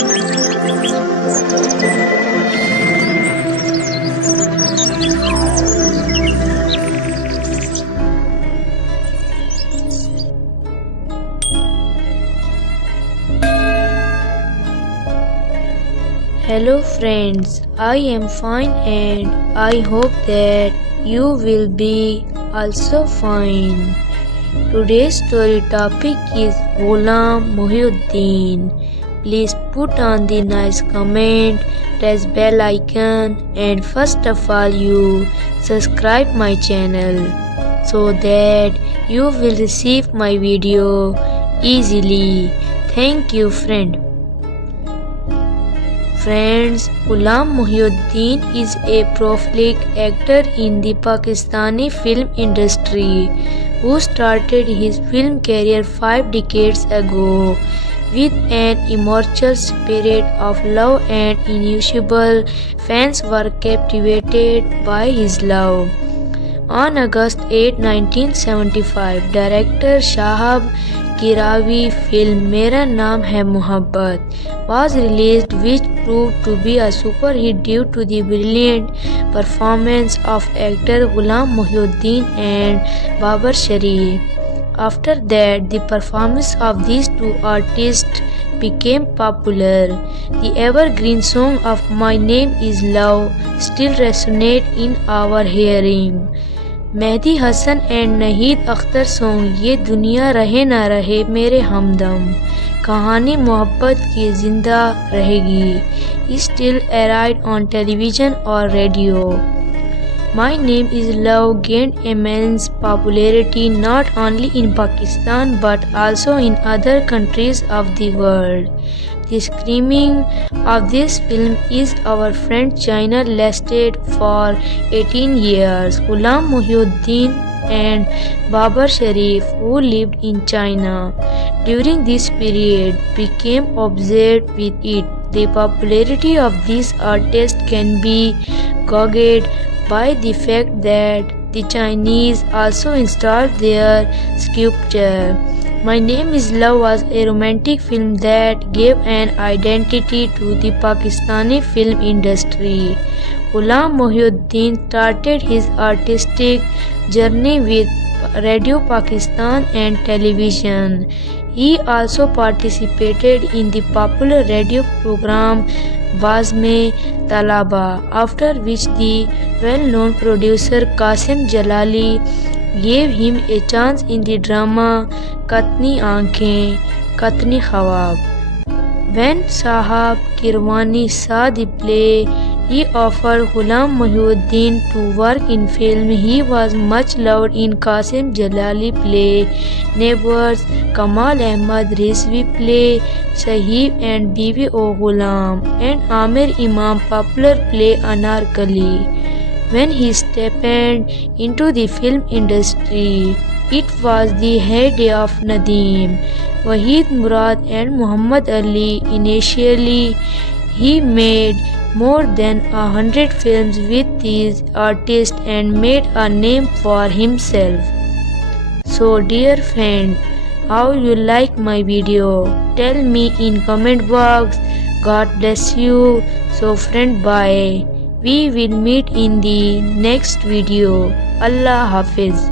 Hello friends, I am fine and I hope that you will be also fine. Today's story topic is Ghulam Mohi-ud. Please put on the nice comment, press bell icon, and first of all you subscribe my channel so that you will receive my video easily. Thank you friend. Friends, Ghulam Mohi-ud is a prolific actor in the Pakistani film industry who started his film career 5 decades ago. With an immortal spirit of love and insatiable fans were captivated by his love. On August 8, 1975, director Shahab Kiravi film Mera Naam Hai Mohabbat was released, which proved to be a super hit due to the brilliant performance of actor Ghulam Mohi-ud and Babar Sharif. After that, the performance of these two artists became popular. The evergreen song of My Name is Love still resonates in our hearing. Mehdi Hassan and Naheed Akhtar song ये दुनिया रहे ना रहे मेरे हमदम कहानी मोहब्बत की जिंदा रहेगी स्टिल एराइड ऑन टेलीविजन और radio. My Name is Love gained immense popularity not only in Pakistan but also in other countries of the world. The screening of this film is our friend China lasted for 18 years. Ghulam Mohi-ud and Babar Sharif, who lived in China during this period, became obsessed with it. The popularity of these artists can be gauged by the fact that the Chinese also installed their sculpture. My Name is Love was a romantic film that gave an identity to the Pakistani film industry. Ghulam Mohi-ud started his artistic journey with Radio Pakistan and television. He also participated in the popular radio program Bazme Talaba, after which the well-known producer Qasim Jalali gave him a chance in the drama Katni Aankhein, Katni Khawab. When Sahab Kirwani saw the play, he offered Ghulam Mohi-ud to work in film. He was much loved in Qasim Jalali play Neighbors, Kamal Ahmad Rizvi play Sahib and Bibi O Ghulam, and Amir Imam popular play Anarkali. When he stepped into the film industry, it was the heyday of Nadeem, Wahid Murad and Muhammad Ali. Initially, he made more than 100 films with these artists and made a name for himself. So dear friend, how you like my video? Tell me in comment box. God bless you. So friend, bye. We will meet in the next video. Allah Hafiz.